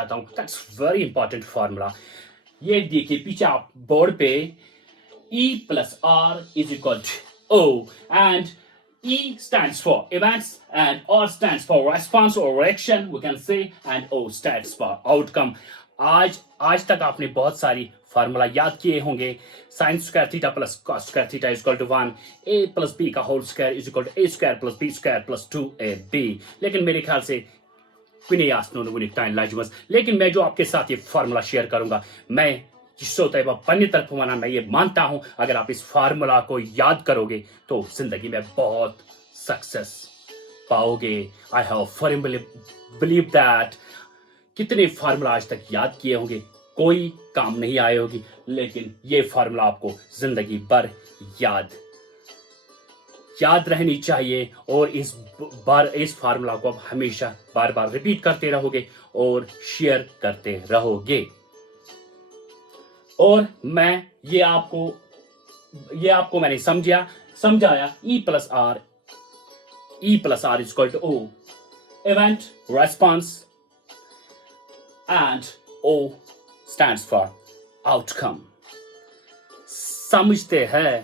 आता हूँ, that's very important formula. ये देखिए पीछे आप बोर्ड पे E plus R is equal to O, and E stands for events and R stands for response or reaction we can say, and O stands for outcome। आज तक आपने बहुत सारी फार्मूला याद किए होंगे। Sine square theta plus cos square theta is equal to 1, A plus B का whole square is equal to A square plus B square plus 2ab। लेकिन मेरे ख्याल से लेकिन मैं जो आपके साथ ये फार्मूला शेयर करूंगा, मैं मैं ये मानता हूं अगर आप इस फार्मूला को याद करोगे तो जिंदगी में बहुत सक्सेस पाओगे। I have firmly believe that. कितने फार्मूला आज तक याद किए होंगे, कोई काम नहीं आए होगी, लेकिन ये फार्मूला आपको जिंदगी भर याद रहनी चाहिए। और इस फार्मूला को आप हमेशा बार बार रिपीट करते रहोगे और शेयर करते रहोगे। और मैं ये आपको मैंने समझाया E plus R is equal to O, event, response, and O stands for outcome। समझते हैं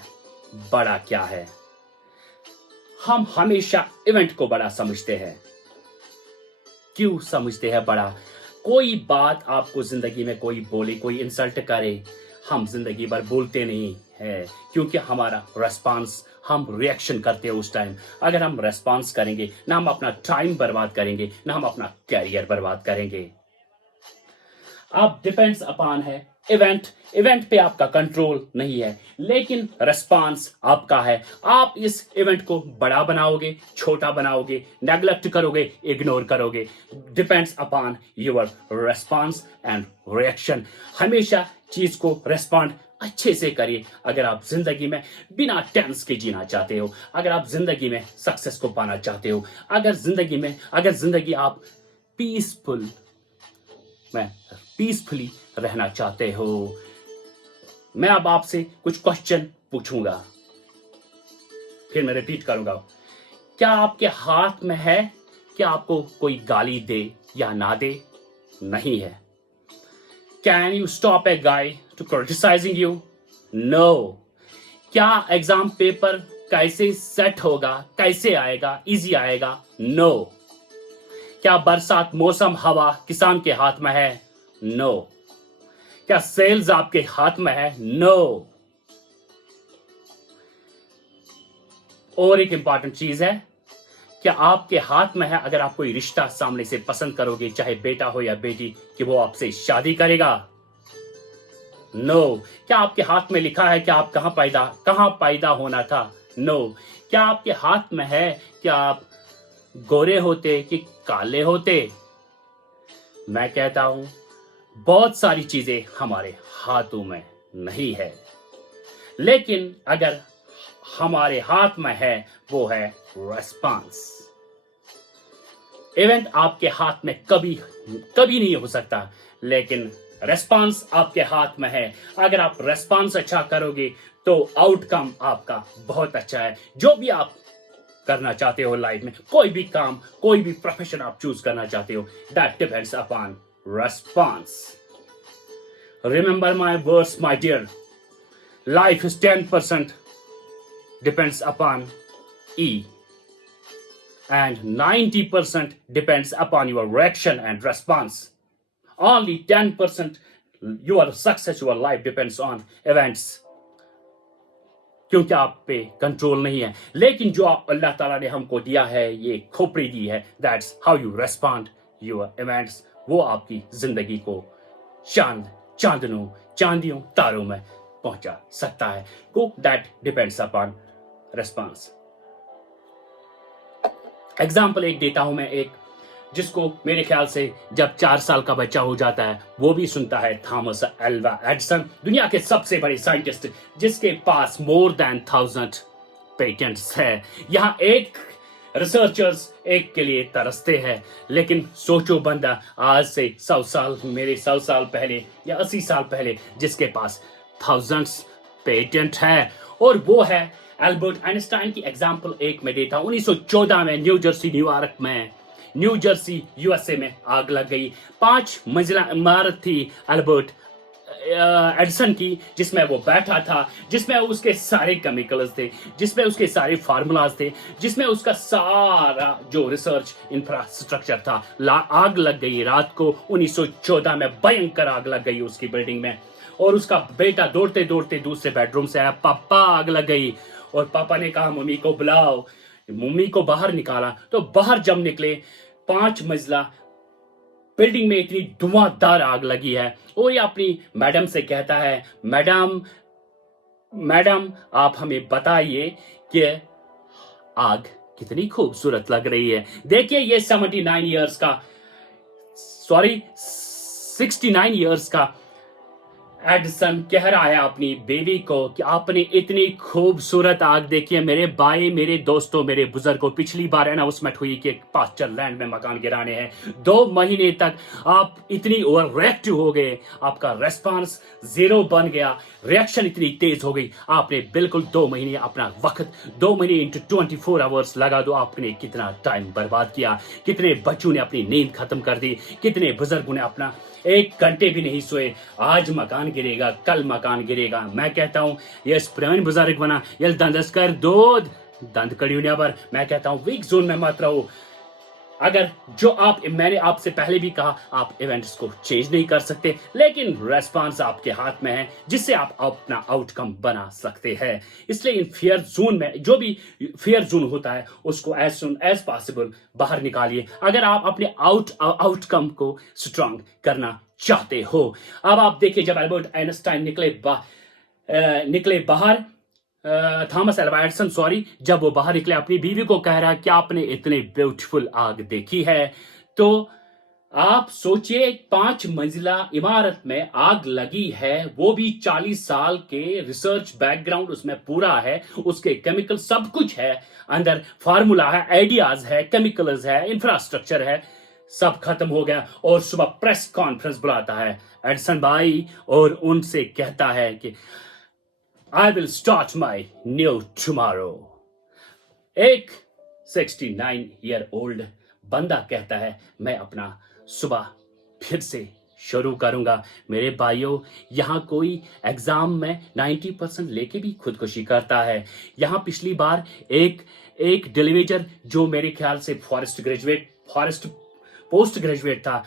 बड़ा क्या है। हम हमेशा इवेंट को बड़ा समझते हैं। क्यों समझते हैं बड़ा? कोई बात आपको जिंदगी में कोई बोले, कोई इंसल्ट करे, हम जिंदगी भर बोलते नहीं है, क्योंकि हमारा रेस्पॉन्स, हम रिएक्शन करते हैं उस टाइम। अगर हम रेस्पॉन्स करेंगे ना, हम अपना टाइम बर्बाद करेंगे, ना हम अपना कैरियर बर्बाद करेंगे। अब डिपेंड्स अपॉन है इवेंट पे आपका कंट्रोल नहीं है, लेकिन रेस्पॉन्स आपका है। आप इस इवेंट को बड़ा बनाओगे, छोटा बनाओगे, नेग्लेक्ट करोगे, इग्नोर करोगे। Depends upon your response and reaction. हमेशा चीज को रेस्पॉन्ड अच्छे से करिए। अगर आप जिंदगी में बिना टेंस के जीना चाहते हो, अगर आप जिंदगी में सक्सेस को पाना चाहते हो, अगर जिंदगी आप पीसफुली रहना चाहते हो, मैं अब आपसे कुछ क्वेश्चन पूछूंगा, फिर मैं रिपीट करूंगा। क्या आपके हाथ में है कि आपको कोई गाली दे या ना दे? नहीं है। Can you stop a guy to criticising you? No. क्या एग्जाम पेपर कैसे सेट होगा, कैसे आएगा, इजी आएगा? नो। क्या बरसात, मौसम, हवा किसान के हाथ में है? नो। क्या सेल्स आपके हाथ में है? नो। और एक इंपॉर्टेंट चीज है, क्या आपके हाथ में है अगर आप कोई रिश्ता सामने से पसंद करोगे, चाहे बेटा हो या बेटी, कि वो आपसे शादी करेगा? नो। क्या आपके हाथ में लिखा है कि आप कहां पैदा होना था? नो। क्या आपके हाथ में है कि आप गोरे होते कि काले होते? मैं कहता हूं बहुत सारी चीजें हमारे हाथों में नहीं है, लेकिन अगर हमारे हाथ में है वो है रेस्पॉन्स। इवेंट आपके हाथ में कभी नहीं हो सकता, लेकिन रेस्पॉन्स आपके हाथ में है। अगर आप रेस्पॉन्स अच्छा करोगे तो आउटकम आपका बहुत अच्छा है। जो भी आप करना चाहते हो लाइफ में, कोई भी काम, कोई भी प्रोफेशन आप चूज करना चाहते हो, that depends upon response। Remember my words, my dear. Life is 10% depends upon E, and 90% depends upon your reaction and response. Only 10% your success, your life depends on events, क्योंकि आप पे control नहीं है। लेकिन जो अल्लाह ताला ने हमको दिया है, ये खोपड़ी दी है, that's how you respond your events. वो आपकी जिंदगी को चांदियों तारों में पहुंचा सकता है। That depends upon response. Example एक देता हूं मैं, एक जिसको मेरे ख्याल से जब 4 साल का बच्चा हो जाता है वो भी सुनता है, थॉमस अल्वा एडिसन, दुनिया के सबसे बड़े साइंटिस्ट, जिसके पास मोर देन 1000 पेटेंट्स है। यहां एक रिसर्चर्स एक के लिए तरसते हैं, लेकिन सोचो बंदा आज से 100 साल पहले या 80 साल पहले जिसके पास थाउजेंड्स पेटेंट है, और वो है अल्बर्ट आइंस्टाइन की एग्जाम्पल एक में देता हूं। 1914 में न्यू जर्सी, न्यूयॉर्क में न्यू जर्सी यूएसए में आग लग गई। 5 मंजिला इमारत थी अल्बर्ट एडिसन की, जिसमें वो बैठा था, जिसमें उसके सारे केमिकल्स थे, जिसमें उसके सारे फार्मूलाज थे, जिसमें उसका सारा जो रिसर्च इंफ्रास्ट्रक्चर था। आग लग गई रात को 1914 में, भयंकर आग लग गई उसकी बिल्डिंग में। और उसका बेटा दौड़ते दौड़ते दूसरे बेडरूम से आया, पापा आग लग गई। और पापा ने कहा मम्मी को बुलाओ। मम्मी को बाहर निकाला तो बाहर जब निकले 5 मंजिला बिल्डिंग में इतनी धुआंधार आग लगी है। और ये अपनी मैडम से कहता है, मैडम मैडम आप हमें बताइए कि आग कितनी खूबसूरत लग रही है। देखिए ये 79 इयर्स का, सॉरी 69 इयर्स का एडिसन कह रहा है अपनी बेबी को कि आपने इतनी खूबसूरत आग देखी है। मेरे भाई, मेरे दोस्तों, मेरे बुजुर्गों, पिछली बार अनाउंसमेंट हुई कि पास्चर लैंड में मकान गिराने हैं। 2 महीने तक आप इतनी ओवर रिएक्टिव हो गए, आपका रेस्पॉन्स 0 बन गया, रिएक्शन इतनी तेज हो गई। आपने बिल्कुल 2 महीने अपना वक्त, 2 महीने इंटू 24 आवर्स लगा दो, आपने कितना टाइम बर्बाद किया। कितने बच्चों ने अपनी नींद खत्म कर दी, कितने बुजुर्गों ने अपना 1 घंटे भी नहीं सोए। आज मकान गिरेगा, कल मकान गिरेगा। मैं कहता हूं ये प्रवीण बुजुर्ग बना ये दंदस्कर दूध दंद कड़ियों। मैं कहता हूं वीक जोन में मत रहो। अगर जो मैंने आपसे पहले भी कहा, आप इवेंट्स को चेंज नहीं कर सकते, लेकिन रेस्पॉन्स आपके हाथ में है, जिससे आप अपना आउटकम बना सकते हैं। इसलिए इन फियर जोन में, जो भी फियर जोन होता है, उसको एज सुन एज पॉसिबल बाहर निकालिए, अगर आप अपने आउटकम को स्ट्रांग करना चाहते हो। अब आप देखिए, जब एल्बर्ट आइंस्टाइन निकले बाहर, थॉमस एल्वा एडिसन सॉरी, जब वो बाहर निकले, अपनी बीवी को कह रहा है कि आपने इतने ब्यूटीफुल आग देखी है। तो आप सोचिए 5 मंजिला इमारत में आग लगी है, वो भी 40 साल के रिसर्च बैकग्राउंड उसमें पूरा है, उसके केमिकल सब कुछ है अंदर, फार्मूला है, आइडियाज है, केमिकल्स है, इंफ्रास्ट्रक्चर है, सब खत्म हो गया। और सुबह प्रेस कॉन्फ्रेंस बुलाता है एडिसन भाई और उनसे कहता है कि I will start my new tomorrow। एक 69 ईयर ओल्ड बंदा कहता है, मैं अपना सुबह फिर से शुरू करूंगा। मेरे भाइयों, यहाँ कोई एग्जाम में 90% लेके भी खुदकुशी करता है। यहाँ पिछली बार एक डेलीवेटर जो मेरे ख्याल से फॉरेस्ट पोस्ट ग्रेजुएट था,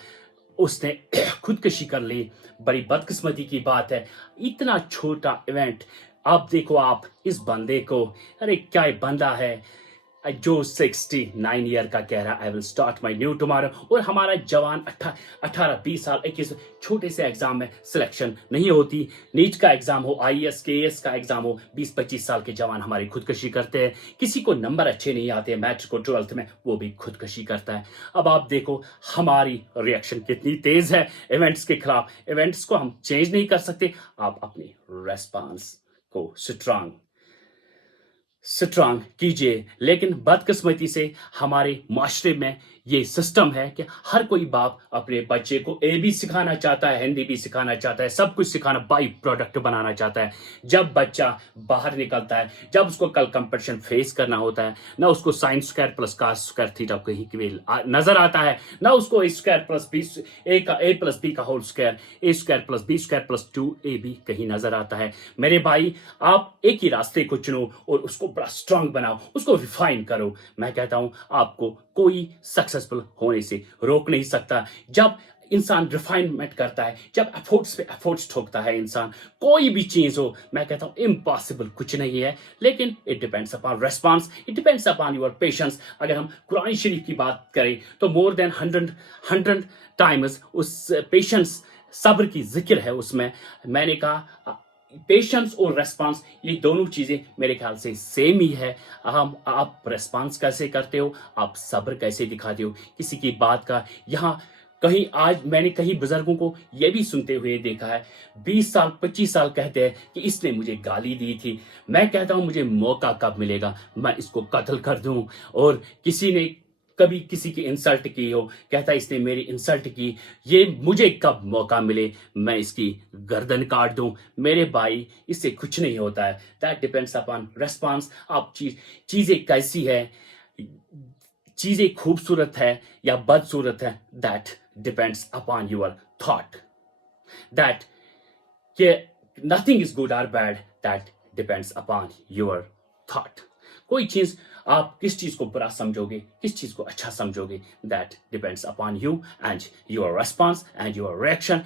उसने खुदकुशी कर ली। बड़ी बदकिस्मती की बात है, इतना छोटा इवेंट। अब देखो आप इस बंदे को, अरे क्या बंदा है जो 69 ईयर का कह रहा है I will start my new tomorrow. और हमारा जवान 18-20 साल 21 छोटे से एग्जाम में सिलेक्शन नहीं होती। नीट का एग्जाम हो, IAS KAS का एग्जाम हो, 20-25 साल के जवान हमारी खुदकुशी करते हैं। किसी को नंबर अच्छे नहीं आते मैट्रिक और 12th में, वो भी खुदकुशी करता है। अब आप देखो हमारी रिएक्शन कितनी तेज है इवेंट्स के खिलाफ। इवेंट्स को हम चेंज नहीं कर सकते, आप अपनी रेस्पॉन्स को स्ट्रांग कीजिए। लेकिन बदकिस्मती से हमारे माशरे में ये सिस्टम है कि हर कोई बाप अपने बच्चे को AB सिखाना चाहता है, हिंदी भी सिखाना चाहता है, सब कुछ सिखाना, बाई प्रोडक्ट बनाना चाहता है। जब बच्चा बाहर निकलता है, जब उसको कल कंपटीशन फेस करना होता है, ना उसको sine square plus cos square theta कहीं नजर आता है, ना उसको A square plus B A plus B का whole square, A square plus B square plus 2AB कहीं नजर आता है। मेरे भाई, आप एक ही रास्ते को चुनो और उसको बड़ा स्ट्रांग बनाओ, उसको रिफाइन करो। मैं कहता हूं आपको कोई सक्सेसफुल होने से रोक नहीं सकता। जब इंसान रिफाइनमेंट करता है, जब एफर्ट्स पे एफर्ट्स ठोकता है इंसान, कोई भी चीज हो, मैं कहता हूं इम्पॉसिबल कुछ नहीं है। लेकिन it depends upon response, it depends upon your patience. अगर हम कुरान शरीफ की बात करें तो मोर देन 100 टाइम्स उस पेशेंस, सब्र की जिक्र है उसमें। मैंने कहा पेशेंस और रेस्पॉन्स, ये दोनों चीजें मेरे ख्याल से सेम ही है। आप रेस्पॉन्स कैसे करते हो, आप सब्र कैसे दिखाते हो किसी की बात का। यहाँ कहीं आज मैंने कहीं बुजुर्गों को ये भी सुनते हुए देखा है, 20 साल 25 साल कहते हैं कि इसने मुझे गाली दी थी। मैं कहता हूं मुझे मौका कब मिलेगा, मैं इसको कत्ल कर दूं। और किसी ने कभी किसी की इंसल्ट की हो, कहता है इसने मेरी इंसल्ट की, ये मुझे कब मौका मिले मैं इसकी गर्दन काट दूं। मेरे भाई, इससे कुछ नहीं होता है। That depends upon response. आप चीजें कैसी है, चीजें खूबसूरत है या बदसूरत है, that depends upon your thought. That कि नथिंग इज गुड और bad, that depends upon your thought. कोई चीज आप किस चीज को बुरा समझोगे, किस चीज को अच्छा समझोगे, that depends upon you and your response and your reaction.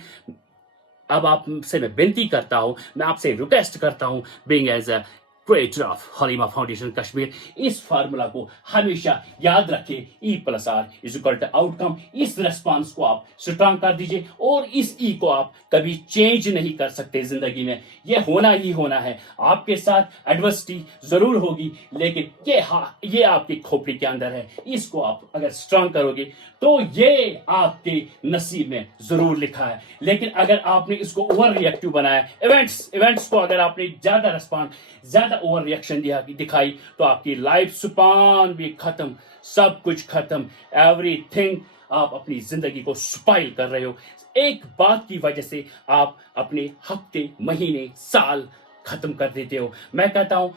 अब आपसे मैं विनती करता हूं, मैं आपसे रिक्वेस्ट करता हूं, being as a creator of Halima foundation Kashmir, इस फार्मूला को हमेशा याद रखें. E plus R is equal to outcome. इस रेस्पॉन्स को आप स्ट्रांग कर दीजिए और इस ई को आप कभी चेंज नहीं कर सकते जिंदगी में. ये होना ही होना है. आपके साथ एडवर्सिटी जरूर होगी, लेकिन ये आपकी खोपड़ी के अंदर है. इसको आप अगर स्ट्रांग करोगे तो ये आपके नसीब में जरूर लिखा है. लेकिन अगर आपने इसको ओवर रिएक्टिव बनाया, इवेंट्स को अगर आपने ज्यादा रेस्पॉन्ड, ज्यादा ओवर रिएक्शन दिखाई, तो आपकी लाइफ स्पान भी खत्म, सब कुछ खत्म, एवरीथिंग. आप अपनी जिंदगी को स्पाइल कर रहे हो. एक बात की वजह से आप अपने हफ्ते, महीने, साल खत्म कर देते हो. मैं कहता हूं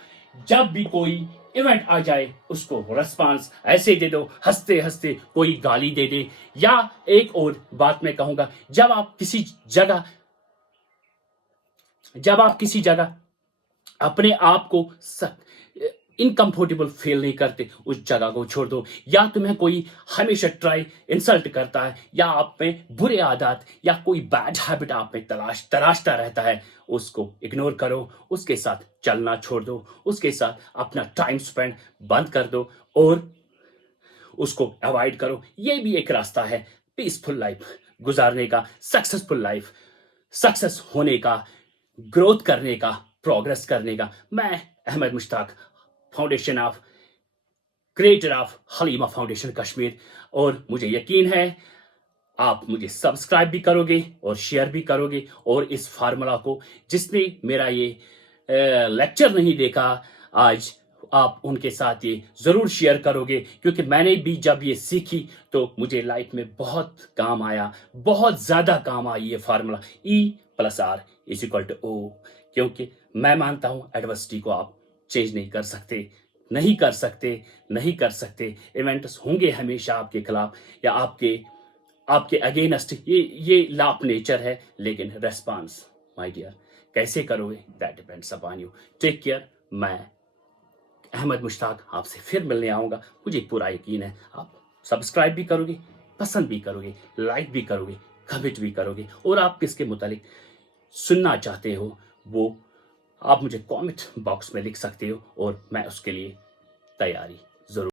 जब भी कोई इवेंट आ जाए उसको रेस्पॉन्स ऐसे दे दो, हंसते हंसते कोई गाली दे दे. या एक और बात मैं कहूंगा, जब आप किसी जगह अपने आप को इनकंफर्टेबल फील नहीं करते, उस जगह को छोड़ दो. या तुम्हें कोई हमेशा इंसल्ट करता है, या आप में बुरे आदत या कोई बैड हैबिट आप में तराशता रहता है, उसको इग्नोर करो, उसके साथ चलना छोड़ दो, उसके साथ अपना टाइम स्पेंड बंद कर दो और उसको अवॉइड करो. ये भी एक रास्ता है पीसफुल लाइफ गुजारने का, सक्सेसफुल लाइफ, सक्सेस होने का, ग्रोथ करने का, प्रोग्रेस करने का. मैं Ahmad Mushtaq, foundation of creator of Halima foundation Kashmir, और मुझे यकीन है आप मुझे सब्सक्राइब भी करोगे और शेयर भी करोगे, और इस फार्मूला को जिसने मेरा ये लेक्चर नहीं देखा आज, आप उनके साथ ये जरूर शेयर करोगे, क्योंकि मैंने भी जब ये सीखी तो मुझे लाइफ में बहुत काम आया, बहुत ज्यादा काम आई ये formula. E plus R is equal to O. क्योंकि मैं मानता हूं एडवर्सिटी को आप चेंज नहीं कर सकते. इवेंट्स होंगे हमेशा आपके खिलाफ या आपके अगेंस्ट. ये लॉ ऑफ नेचर है. लेकिन रेस्पॉन्स माय डियर कैसे करोगे, that depends upon you. Take care. मैं अहमद मुश्ताक आपसे फिर मिलने आऊंगा. मुझे पूरा यकीन है आप सब्सक्राइब भी करोगे, पसंद भी करोगे, लाइक भी करोगे, कमेंट भी करोगे, और आप किसके मुतालिक सुनना चाहते हो वो आप मुझे कमेंट बॉक्स में लिख सकते हो, और मैं उसके लिए तैयारी